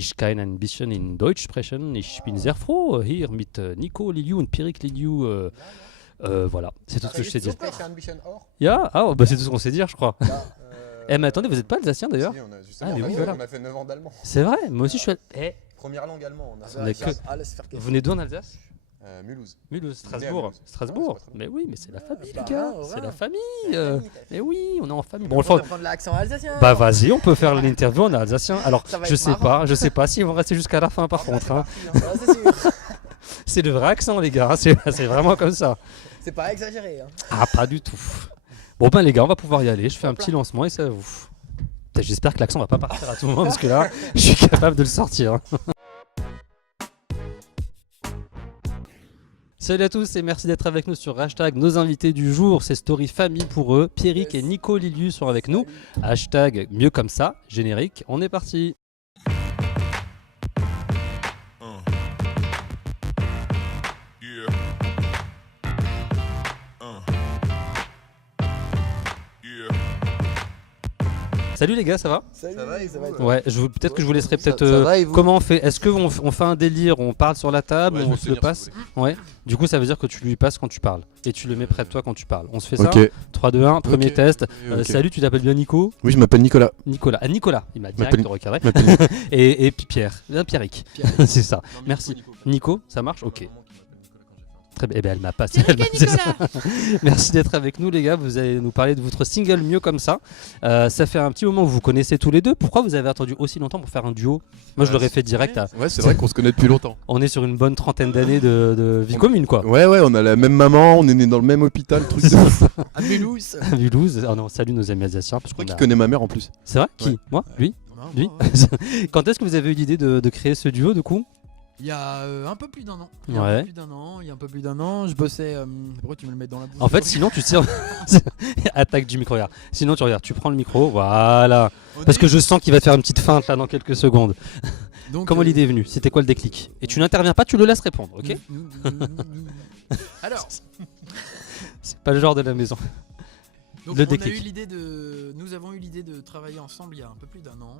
Ich kann ein bisschen in Deutsch sprechen. Ich bin sehr froh hier mit Nico Liliou und Pierrick Liliou. Voilà, c'est tout ce que je sais dire. Ja, bah, c'est tout ce qu'on sait dire, je crois. Mais attendez, vous n'êtes pas alsacien d'ailleurs? Si, justement, mais oui, voilà. on a fait 9 ans d'allemand. C'est vrai, moi aussi je suis. Première langue allemand. Vous venez d'où en Alsace? Mulhouse. Mulhouse, Strasbourg. Mulhouse. Strasbourg. Non, c'est pas très Mais oui, mais c'est la famille, bah, les gars. ouais. C'est la famille. Mais oui, on est en famille. On Bon, va prendre l'accent alsacien. bah vas-y, on peut faire l'interview en alsacien. Alors, Ça va je être sais marrant. pas s'ils vont rester jusqu'à la fin par contre. Hein. Ouais, c'est sûr. C'est le vrai accent, les gars. C'est vraiment comme ça. C'est pas exagéré. Hein. Ah, pas du tout. Bon ben les gars, on va pouvoir y aller. Je fais un petit lancement et ça vous. Putain, j'espère que l'accent va pas partir à tout moment parce que là, je suis capable de le sortir. Salut à tous et merci d'être avec nous sur hashtag nos invités du jour, c'est Story Famille pour eux. Pierrick et Nico Liliou sont avec nous. Hashtag mieux comme ça, générique, on est parti. Salut les gars, ça va? Salut, Ça va et vous Ouais, peut-être que je vous laisserai peut-être. Ça va et vous? Comment on fait? Est-ce qu'on fait un délire, on parle sur la table, Ouais, je on vais se le tenir, si passe? vous Ouais. Du coup, ça veut dire que tu lui passes quand tu parles et tu le mets près de toi quand tu parles. On se fait ça? Ok. 3, 2, 1, premier Ok. test. Ok. Salut, tu t'appelles bien Nico? Oui, je m'appelle Nicolas. Nicolas. Ah, Nicolas, il m'a direct m'appelle- recadré. Je m'appelle- Et puis Pierre. Pierrick. Pierrick. C'est ça. Merci. Nico, ça marche? Ok. Très bien. Eh ben, elle m'a passé. Pierrick et Nicolas. Merci d'être avec nous, les gars. Vous allez nous parler de votre single Mieux comme ça. Ça fait un petit moment que vous vous connaissez tous les deux. Pourquoi vous avez attendu aussi longtemps pour faire un duo? Moi, je l'aurais fait direct. Ouais, c'est vrai qu'on se connaît depuis longtemps. On est sur une bonne trentaine d'années de vie commune, quoi. Ouais, on a la même maman, on est né dans le même hôpital, truc de ouf. À Mulhouse. À Mulhouse. Oh non, salut nos amis alsaciens. Parce Je crois qu'on qu'il a- connaît ma mère en plus. C'est vrai? Qui? Ouais. Moi? Lui? Non, Lui? ouais. Quand est-ce que vous avez eu l'idée de créer ce duo, du coup? Il y a un peu plus d'un an. Ouais. Il y a un peu plus d'un an. Je bossais. Pourquoi tu me le mets dans la bouche? En fait, sinon tu tires. Attaque du micro, regarde. Sinon tu regardes, tu prends le micro, voilà. Parce que je sens qu'il va te faire une petite feinte là dans quelques secondes. Donc, Comment l'idée est venue? C'était quoi le déclic? Et tu n'interviens pas, tu le laisses répondre, ok? Alors, C'est pas le genre de la maison. donc Le on a déclic. eu l'idée de. Nous avons eu l'idée de travailler ensemble il y a un peu plus d'un an.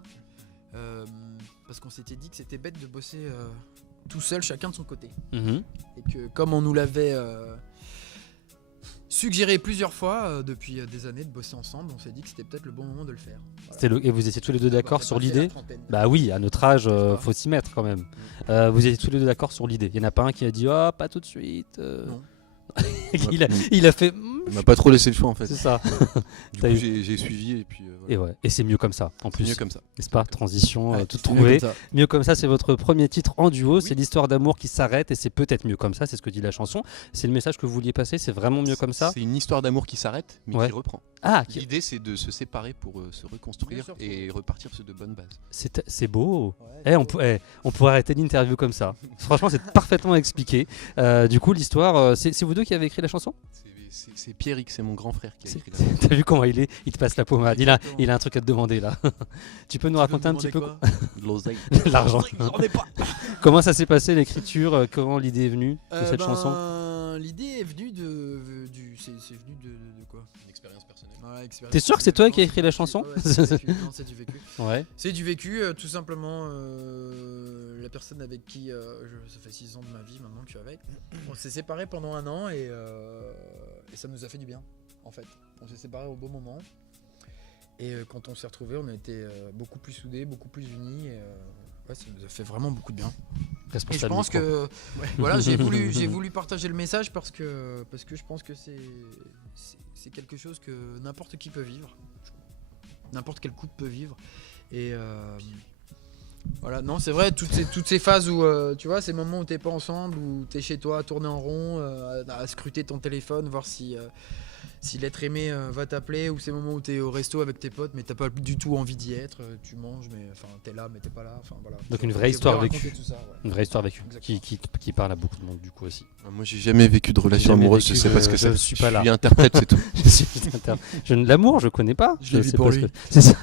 Parce qu'on s'était dit que c'était bête de bosser tout seul, chacun de son côté. Mhm. Et que comme on nous l'avait suggéré plusieurs fois depuis des années de bosser ensemble, on s'est dit que c'était peut-être le bon moment de le faire. Voilà. Et vous étiez tous les deux d'accord On a sur passé l'idée? la trentaine. Bah oui, à notre âge, pas. faut s'y mettre quand même. Vous étiez tous les deux d'accord sur l'idée. Il y en a pas un qui a dit oh pas tout de suite. Non. il a fait. Il m'a pas trop laissé le choix en fait. C'est ça. Du T'as coup, eu- j'ai suivi et puis voilà. Et ouais. Et c'est mieux comme ça. En C'est plus. mieux comme ça. N'est-ce pas? Transition, Ouais, tout c'est mieux trouvé. comme ça. Mieux comme ça, c'est votre premier titre en duo. C'est l'histoire d'amour qui s'arrête et c'est peut-être mieux comme ça. C'est ce que dit la chanson. C'est le message que vous vouliez passer. C'est vraiment mieux comme ça. C'est une histoire d'amour qui s'arrête mais Ouais. qui reprend. Ah, L'idée c'est de se séparer pour se reconstruire Bien sûr. et repartir sur de bonnes bases. c'est beau. Ouais, On pourrait arrêter l'interview comme ça. Franchement, c'est parfaitement expliqué. Du coup, l'histoire, c'est vous deux qui avez écrit la chanson? C'est Pierrick, c'est mon grand frère qui a C'est- écrit la T'as vu comment il est? Il te passe la pommade. Il a un truc à te demander là. Tu peux nous raconter un petit peu de l'oseille. l'argent? J'en ai pas. Comment ça s'est passé l'écriture? Comment l'idée est venue de cette chanson? L'idée est venue c'est venu de quoi? Une expérience personnelle. Ouais, expérience T'es sûr que c'est toi qui as personnelle. écrit la chanson? Ouais, c'est du vécu. Non, c'est du vécu. Ouais. C'est du vécu, tout simplement. La personne avec qui ça fait 6 ans de ma vie maintenant que je suis avec. On s'est séparés pendant un an et ça nous a fait du bien en fait. On s'est séparés au bon moment. Et quand on s'est retrouvés, on a été beaucoup plus soudés, beaucoup plus unis. Et, ouais, ça nous a fait vraiment beaucoup de bien. Et je Responsable pense micro. que voilà, j'ai voulu partager le message parce que je pense que c'est quelque chose que n'importe qui peut vivre, n'importe quel couple peut vivre. Et voilà, non, c'est vrai, toutes ces phases où tu vois, ces moments où t'es pas ensemble, où t'es chez toi à tourner en rond, à scruter ton téléphone, voir si l'être aimé va t'appeler, ou ces moments où t'es au resto avec tes potes mais t'as pas du tout envie d'y être, tu manges mais enfin t'es là mais t'es pas là, enfin voilà. Donc une vraie J'ai histoire voulu vécue. raconter tout ça, ouais. Une vraie histoire vécue. Exactement. Qui parle à beaucoup de monde du coup aussi. Moi j'ai jamais vécu de relation Jamais amoureuse, vécu, je sais pas ce que je c'est. suis pas là. Je suis interprète, c'est tout. Je suis l'amour, je connais pas. Je l'ai vu sais pour pas ce lui. que- C'est ça.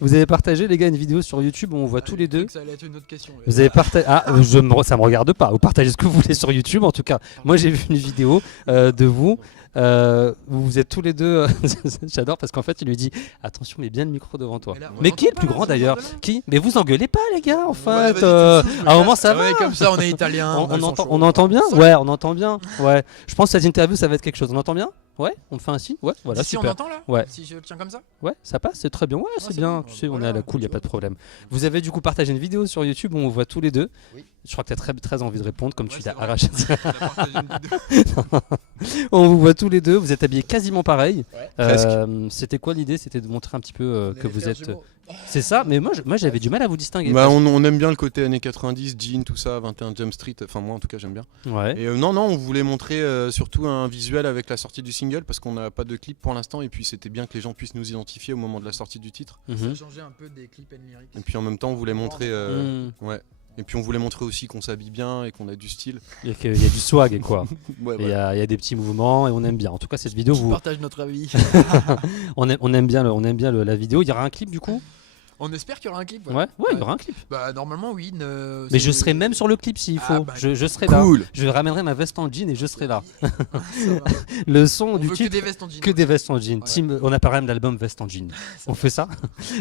Vous avez partagé, les gars, une vidéo sur YouTube où on voit tous les deux. Ça allait être une autre question. Vous avez partagé. Ah, ça me regarde pas. Vous partagez ce que vous voulez sur YouTube. En tout cas, moi j'ai vu une vidéo de vous. Où vous êtes tous les deux. J'adore parce qu'en fait, il lui dit attention, mets bien le micro devant toi. Mais qui est le plus grand d'ailleurs? Qui? Mais vous engueulez pas, les gars. En fait, à un moment, ça va. Comme ça, on est italien. On entend bien. Ouais, on entend bien. Ouais. Je pense que cette interview, ça va être quelque chose. On entend bien? Ouais, on fait un signe. Ouais, voilà, si super. on entend là? Ouais. Si je le tiens comme ça? Ouais, ça passe, c'est très bien. Ouais, c'est bien. Tu sais, on est à la cool, y a pas de problème. Vous avez du coup partagé une vidéo sur YouTube où on voit tous les deux. Oui. Je crois que tu as très envie de répondre comme tu l'as arraché. vidéo. On vous voit tous les deux, vous êtes habillés quasiment pareil. Ouais, c'était quoi l'idée? C'était de montrer un petit peu que vous êtes. C'est ça, mais moi j'avais du mal à vous distinguer. Bah, on aime bien le côté années 90, jean, tout ça, 21 Jump Street. Enfin, moi en tout cas, j'aime bien. Ouais. Et non, on voulait montrer surtout un visuel avec la sortie du single parce qu'on n'a pas de clip pour l'instant. Et puis, c'était bien que les gens puissent nous identifier au moment de la sortie du titre. Ça a changé un peu des clips and lyrics. Et puis, en même temps, on voulait montrer. Ouais. Et puis, on voulait montrer aussi qu'on s'habille bien et qu'on a du style. Et qu'il y a du swag, quoi. Ouais, Il y a des petits mouvements et on aime bien. En tout cas, cette vidéo, On partage notre avis. on aime bien la vidéo. Il y aura un clip du coup? On espère qu'il y aura un clip. Ouais, il y aura un clip. Bah normalement oui. Mais je serai même sur le clip s'il faut. bah, je serai cool. là. Je ramènerai ma veste en jean et je serai là. Le son On du veut titre. que des vestes en jean. Que des vestes en jean. Ouais. On appelle même l'album Veste en jean. On fait ça.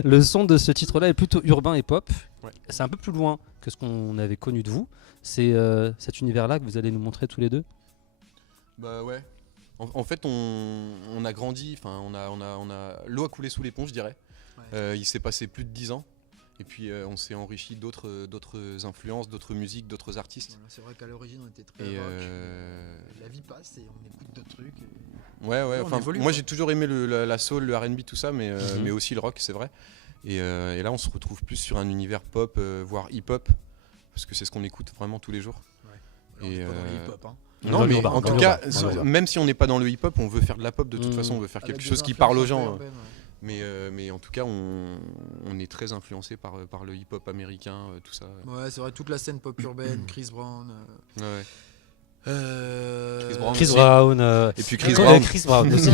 Le son de ce titre-là est plutôt urbain et pop. Ouais. C'est un peu plus loin que ce qu'on avait connu de vous. C'est cet univers-là que vous allez nous montrer tous les deux. Bah ouais. En fait, on a grandi. Enfin, on a l'eau a coulé sous les ponts, je dirais. Ouais. Il s'est passé plus de 10 ans. Et puis on s'est enrichi d'autres influences, d'autres musiques, d'autres artistes. Voilà, c'est vrai qu'à l'origine on était très Et rock. La vie passe et on écoute d'autres trucs. ouais, on enfin, évolue, moi quoi. j'ai toujours aimé la soul, le R&B, tout ça, mais aussi le rock, c'est vrai. Et là on se retrouve plus sur un univers pop, voire hip-hop, parce que c'est ce qu'on écoute vraiment tous les jours. Alors, on est Et pas dans le hip-hop, hein. Dans non, le mais urbain, en dans tout le cas, urbain. même si on n'est pas dans le hip-hop, on veut faire de la pop de toute façon, on veut faire Avec quelque des chose qui parle aux influences gens. un peu urbaines, ouais. Mais en tout cas, on est très influencé par le hip-hop américain, tout ça. Ouais, c'est vrai, toute la scène pop urbaine, Chris Brown. Ouais. Chris Brown. Chris Brown. Et puis Chris Brown. Brown. Chris Brown aussi.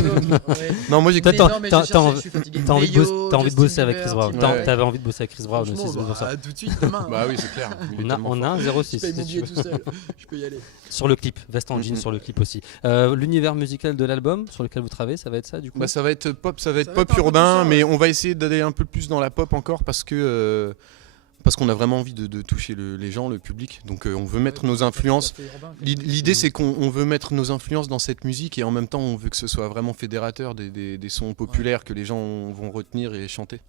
Non, moi j'ai Toi, Non, mais t'as je cherchais, envie je suis fatigué. t'as envie de Neo, t'as envie de Justin bosser avec Bieber, Chris Brown. Tim Ouais. Bieber. T'avais envie de bosser avec Chris Brown aussi, Franchement, c'est pour ça. bah, tout de suite, demain. Bah oui, c'est clair. Il est tellement On a fort. un Je 06. paye mon si billet tu tout veux. seul. Je peux y aller. Sur le clip, veste en jean sur le clip aussi. L'univers musical de l'album sur lequel vous travaillez, ça va être ça du coup? Bah, ça va être pop, ça va être Ça va pop être un peu urbain, tout ça, mais ouais. on va essayer d'aller un peu plus dans la pop encore parce qu'on a vraiment envie de toucher les gens, le public. Donc on veut mettre nos influences. L'idée c'est qu'on veut mettre nos influences dans cette musique et en même temps on veut que ce soit vraiment fédérateur des sons populaires que les gens vont retenir et chanter.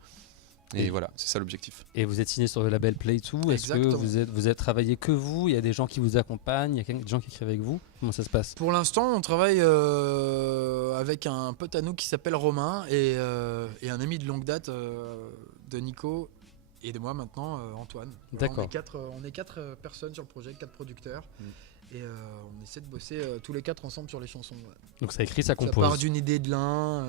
Et voilà, c'est ça l'objectif. Et vous êtes signé sur le label Play2. Est-ce que Exactement. vous êtes travaillé que vous? Il y a des gens qui vous accompagnent, il y a des gens qui écrivent avec vous? Comment ça se passe? Pour l'instant, on travaille avec un pote à nous qui s'appelle Romain et un ami de longue date de Nico et de moi maintenant, Antoine. Voilà, D'accord. On est quatre personnes sur le projet, 4 producteurs. Et on essaie de bosser tous les 4 ensemble sur les chansons. Ouais. Donc ça écrit, ça Ça part compose. d'une idée de l'un,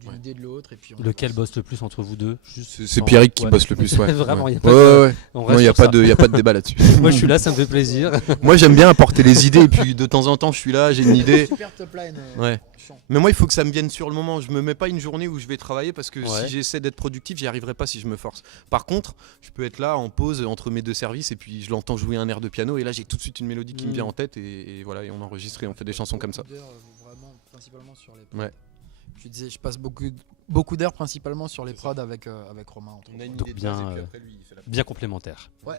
d'une idée de l'autre. Et puis on Lequel avance. bosse le plus entre vous deux? Juste C'est sans- Pierrick qui ouais. bosse le plus, ouais. Vraiment, ouais. y a pas Ouais, de- ouais. On Non, reste il n'y a, sur ça. y a pas de débat là-dessus. Moi je suis là, ça me fait plaisir. Moi j'aime bien apporter les idées et puis de temps en temps je suis là, j'ai une idée. Super top line. Ouais. Chant. Mais moi il faut que ça me vienne sur le moment. Je me mets pas une journée où je vais travailler parce que Ouais. si j'essaie d'être productif, j'y arriverai pas si je me force. Par contre, je peux être là en pause entre mes deux services et puis je l'entends jouer un air de piano et là j'ai tout de suite une mélodie qui me vient en tête et voilà et on enregistre et on fait des chansons comme ça. Vraiment, principalement sur les Ouais. Je disais, je passe beaucoup d'heures principalement sur les prods avec Romain. entre autres. Donc bien, bien complémentaire. Ouais.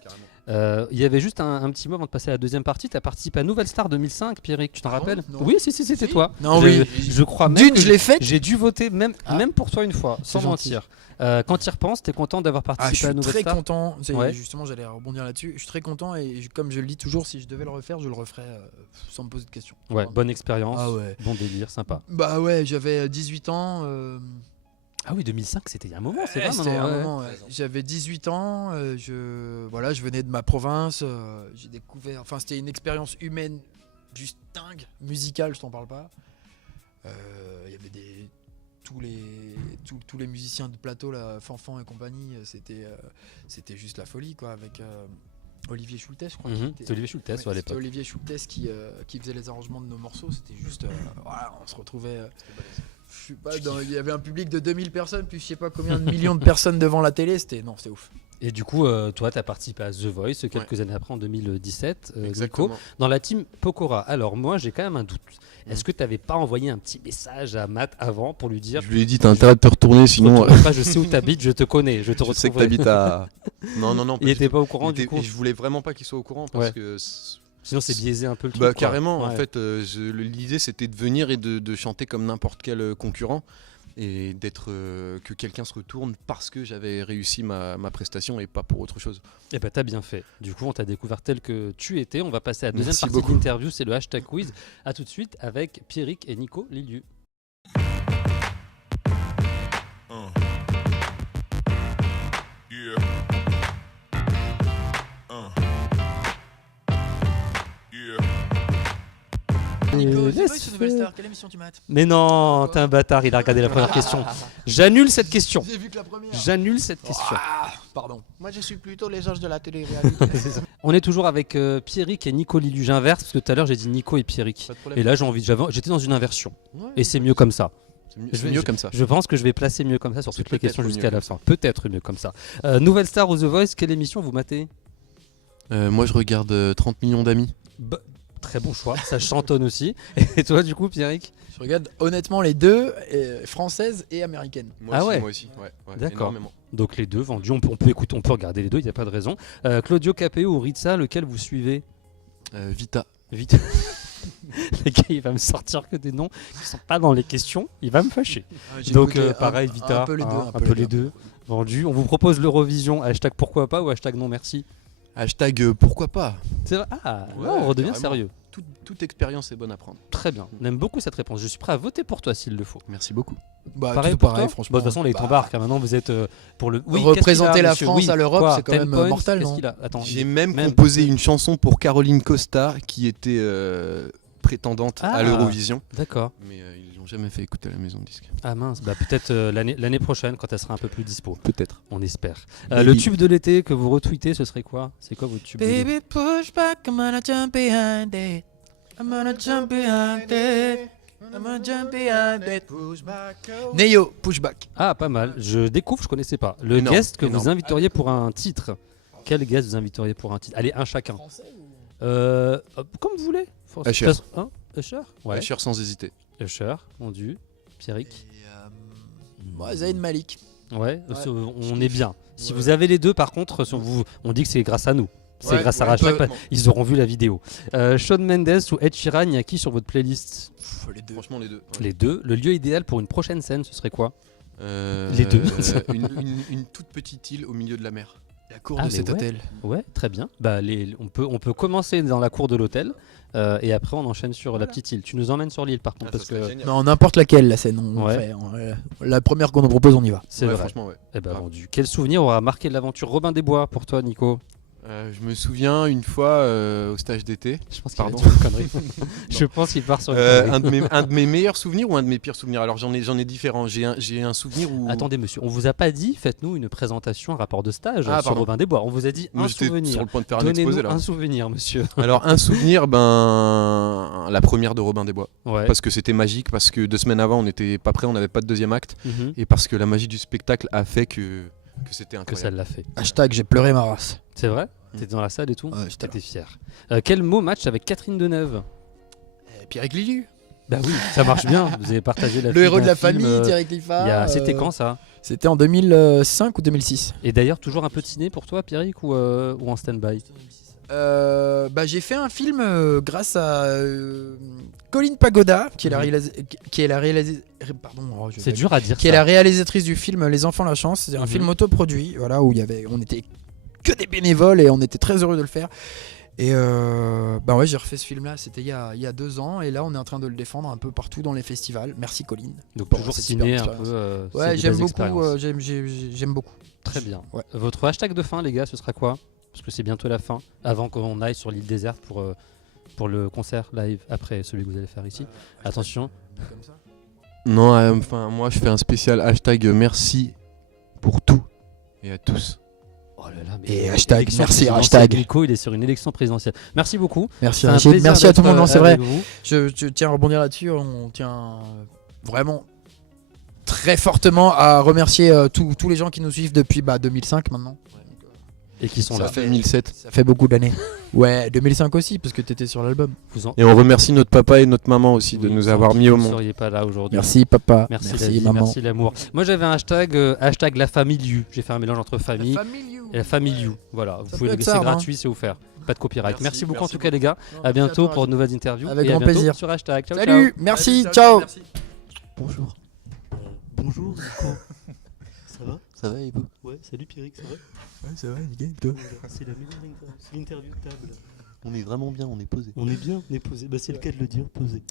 Il y avait juste un petit mot avant de passer à la deuxième partie. Tu as participé à Nouvelle Star 2005, Pierrick, tu t'en Ah bon rappelles? Non. Oui, si, c'était Si. toi. Non, je, oui. je crois même D'une, que je l'ai faite. j'ai dû voter même Ah. pour toi une fois, sans C'est gentil. mentir. Quand tu y repenses, t'es content d'avoir Ah, je participé à suis Nouvelle très Star? content. Ouais. Justement, j'allais rebondir là-dessus. Je suis très content et comme je le dis toujours, si je devais le refaire, je le referais sans me poser de questions. Ouais, Vraiment. bonne expérience, Ah ouais. bon délire, sympa. Bah ouais, j'avais 18 ans. Ah oui, 2005, c'était il y a un moment, c'est vrai C'était maintenant. un ouais. moment, ouais. J'avais 18 ans, je venais de ma province, j'ai découvert, enfin c'était une expérience humaine juste dingue, musicale, je t'en parle pas. Il y avait tous les musiciens de plateau, là, Fanfan et compagnie, c'était juste la folie quoi, avec Olivier Schultes, je crois. Mhm, qui était- c'était Olivier Schultes, ouais, à C'était l'époque. Olivier Schultes qui faisait les arrangements de nos morceaux, c'était juste, voilà, on se retrouvait Je suis pas il y avait un public de 2000 personnes, puis je sais pas combien de millions de personnes devant la télé. C'était ouf. Et du coup, toi, tu as participé à The Voice quelques années après, en 2017, Exactement. Nico, dans la team Pokora. Alors, moi, j'ai quand même un doute. Est-ce que tu n'avais pas envoyé un petit message à Matt avant pour lui dire... Je lui ai dit, t'as intérêt de te retourner, sinon... Je sais où t'habites, je te connais, je te retrouverai. Je sais que t'habites à... Non. Il était pas au courant, du coup. Et je voulais vraiment pas qu'il soit au courant, parce que... Sinon, c'est biaisé un peu le truc. Bah, carrément, en Ouais. fait, l'idée, c'était de venir et de chanter comme n'importe quel concurrent. Et d'être que quelqu'un se retourne parce que j'avais réussi ma prestation et pas pour autre chose. Et bah t'as bien fait. Du coup, on t'a découvert tel que tu étais. On va passer à la deuxième Merci partie beaucoup. de l'interview, c'est le hashtag quiz. À tout de suite avec Pierrick et Nico Liliu. Nico, Yes. c'est Nouvelle Star, quelle émission tu mates? Mais non, t'es un bâtard, il a regardé la première question. J'annule cette question. J'ai vu que la première. J'annule cette question. Ah, pardon. Moi, je suis plutôt les anges de la télé-réalité. On est toujours avec Pierrick et Nico Liliu. J'inverse parce que tout à l'heure j'ai dit Nico et Pierrick. Pas de problème. Et là j'étais dans une inversion. Et c'est mieux comme ça. C'est mieux comme ça. Je pense que je vais placer mieux comme ça sur C'est toutes les questions peut-être jusqu'à mieux la comme fin. Peut-être mieux comme ça. Nouvelle Star ou The Voice, quelle émission vous matez? Moi, je regarde 30 millions d'amis. Très bon choix, ça chantonne aussi. Et toi du coup Pierrick? Je regarde honnêtement les deux, françaises et américaines. Ah ouais. Moi aussi. Ouais, D'accord. énormément. Donc les deux vendus, on peut écouter, on peut regarder les deux, il n'y a pas de raison. Claudio Capéo ou Ritza, lequel vous suivez? Vita. Vite. Les gars, il va me sortir que des noms qui sont pas dans les questions, il va me fâcher. J'ai Donc écouté pareil, Vita, un peu les deux, un peu les deux vendus. On vous propose l'Eurovision, hashtag pourquoi pas ou hashtag non merci. Hashtag pourquoi pas. C'est vrai. Ah, Ouais, là on redevient carrément. sérieux. Toute expérience est bonne à prendre. Très bien, on aime beaucoup cette réponse. Je suis prêt à voter pour toi s'il le faut. Merci beaucoup. Bah, Pareil tout pour pareil, toi. franchement. Bah, de toute façon, les tombarques, hein, maintenant vous êtes pour le. Oui, Représenter qu'est-ce qu'il a, la monsieur France Oui, à l'Europe, quoi, c'est quand 10 même points, mortel, qu'est-ce non qu'il a Attends, J'ai même composé une chanson pour Caroline Costa qui était prétendante Ah. à l'Eurovision. D'accord. Mais ils l'ont jamais fait écouter à la maison de disque. Ah mince, bah peut-être l'année prochaine quand elle sera un peu plus dispo. Peut-être. On espère. Baby. Le tube de l'été que vous retweetez, ce serait quoi? C'est quoi votre tube de l'été? Baby, push back, I'm gonna jump behind it. I'm gonna jump behind it. I'm gonna jump behind it. Neyo, pushback. Ah, pas mal. Je découvre, je connaissais pas. Le Énorme, guest que vous énorme. inviteriez pour un titre. Quel guest vous inviteriez pour un titre? Allez, un chacun. Comme vous voulez. Usher. Hein Usher Ouais. Usher sans hésiter. Usher, vendu. Pierrick. Moi, Zayn Malik. Ouais, Ouais, on est bien. Si vous avez les deux, par contre, on dit que c'est grâce à nous. C'est Ouais, grâce à ouais, Rachel, complètement. ils auront vu la vidéo. Shawn Mendes ou Ed Sheeran, il y a qui sur votre playlist? Les deux. Franchement, les deux. Ouais. Les deux. Le lieu idéal pour une prochaine scène, ce serait quoi? Les Les deux. une toute petite île au milieu de la mer. La cour Ah, de mais cet ouais. hôtel. Ouais, très bien. Bah, on peut commencer dans la cour de l'hôtel et après on enchaîne sur la petite île. Tu nous emmènes sur l'île par contre parce que Non, n'importe laquelle la scène. On Ouais. fait, la première qu'on nous propose, on y va. c'est Ouais, vrai. franchement, ouais. Eh ben, grave. vendu. Quel souvenir aura marqué l'aventure Robin des Bois pour toi, Nico? Je me souviens une fois au stage d'été. Je pense qu'il Pardon. a dit une connerie. Je pense qu'il part sur une connerie. un de mes meilleurs souvenirs ou un de mes pires souvenirs. Alors j'en ai différents. J'ai un souvenir où. Attendez, monsieur, on vous a pas dit, faites-nous une présentation, un rapport de stage Ah, sur pardon. Robin des Bois. On vous a dit Moi un j'étais sur souvenir. le point de faire un Donnez-nous exposé là. un souvenir, monsieur. Alors un souvenir, la première de Robin des Bois. Ouais. Parce que c'était magique, parce que 2 semaines avant on n'était pas prêt, on n'avait pas de deuxième acte. Mhm. Et parce que la magie du spectacle a fait que c'était Que incroyable. ça l'a fait. Hashtag j'ai pleuré ma race. C'est vrai? T'étais dans la salle et tout? Ouais, j'étais là. T'étais fier. Quel mot match avec Catherine Deneuve? Pierrick Liliu. Bah oui, ça marche bien. Vous avez partagé la Le fille héros de d'un la film, famille, Thierry Clifford. C'était quand ça? C'était en 2005 ou 2006. Et d'ailleurs, toujours un peu de ciné pour toi, Pierrick, ou en stand-by? J'ai fait un film grâce à Colline Pagoda, qui est la C'est dur à dire qui est ça. la réalisatrice du film Les Enfants la Chance. C'est un Mhm. film autoproduit, voilà, où on était que des bénévoles et on était très heureux de le faire. Et j'ai refait ce film-là, c'était il y a 2 ans, et là on est en train de le défendre un peu partout dans les festivals. Merci Colline. Donc Bon, toujours c'est ciné super un peu. expérience. c'est Ouais, des j'aime belles beaucoup. expériences. J'aime beaucoup. Très bien. Ouais. Votre hashtag de fin, les gars, ce sera quoi? Parce que c'est bientôt la fin, avant qu'on aille sur l'île déserte pour le concert live après celui que vous allez faire ici. Attention. Comme ça. Non, moi je fais un spécial hashtag merci pour tout et à tous. Oh là là, mais Et hashtag, élection merci, présidentielle. hashtag. Nico, il est sur une élection présidentielle. Merci beaucoup. Merci C'est un Rachid, plaisir merci à tout le monde. d'être, Non, c'est vrai. avec vous. Je tiens à rebondir là-dessus. On tient vraiment très fortement à remercier tous les gens qui nous suivent depuis 2005 maintenant. Et qui sont Ça là. fait 2007. Ça fait beaucoup d'années. Ouais, 2005 aussi, parce que t'étais sur l'album. Et on remercie notre papa et notre maman aussi de Oui, nous sans avoir qui mis au vous ne monde. seriez pas là aujourd'hui. Merci papa, Merci, merci David, maman. merci l'amour. Moi j'avais un hashtag la famille You. J'ai fait un mélange entre famille et la famille You. Voilà, vous Ça pouvez peut le être laisser ça, hein. gratuit, c'est offert. Pas de copyright. Merci beaucoup en merci tout cas les gars. À bientôt pour de nouvelles interviews. Avec et à grand bientôt plaisir. sur hashtag. Ciao, Salut, ciao. merci, ciao. Bonjour. Bonjour Nico. Ça va? Ça va et vous? Ouais, salut Pierrick, ça va? Ouais, ça va, nickel, toi. C'est la meilleure interview de table. On est vraiment bien, on est posé. On est bien, on est posé. Bah c'est le cas de le dire, posé.